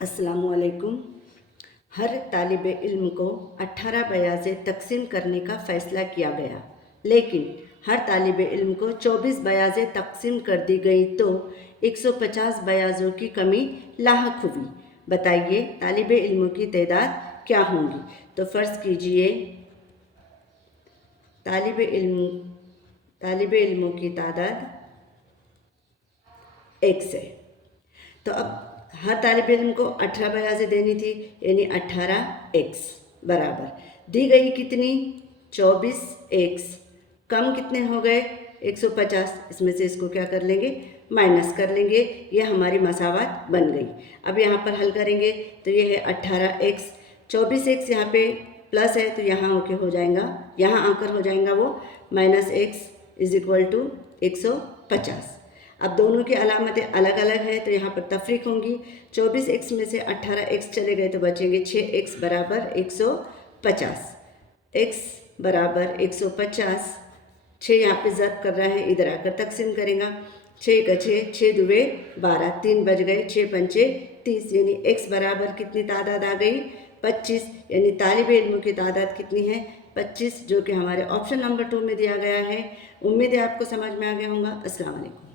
अस्सलामुअलैकुम। हर तालिब इल्म को 18 बयाज़े तकसीम करने का फ़ैसला किया गया, लेकिन हर तालिब इल्म को 24 बयाज़े तकसीम कर दी गई तो 150 बयाज़ों की कमी लाहक हुई। बताइए तालिब इल्मों की तादाद क्या होंगी। तो फ़र्ज़ कीजिए तालिब इल्मों की तादाद x है। तो अब हर तालिब इल्म को 18 बयाज़ें देनी थी, यानी 18x बराबर दी गई कितनी 24x, कम कितने हो गए 150। इसमें से इसको क्या कर लेंगे, माइनस कर लेंगे। ये हमारी मसावत बन गई। अब यहाँ पर हल करेंगे तो ये है 18x, 24x यहाँ पे प्लस है तो यहाँ होके हो जाएगा, यहाँ आकर हो जाएगा वो -x इज इक्वल टू 150। अब दोनों की अलामतें अलग अलग है तो यहाँ पर तफरीक होंगी। 24x में से 18x चले गए तो बचेंगे 6x बराबर 150। x बराबर 150, 6 यहाँ पे ज़ब्त कर रहा है, इधर आकर तकसीम करेगा। 6 का 6, 6 दुए 12, 3 बज गए, 6 पंचे 30, यानी x बराबर कितनी तादाद आ गई 25। यानी तालिब इल्मों की तादाद कितनी है 25, जो कि हमारे ऑप्शन नंबर 2 में दिया गया है। उम्मीद है आपको समझ में आ गया होगा। अस्सलाम वालेकुम।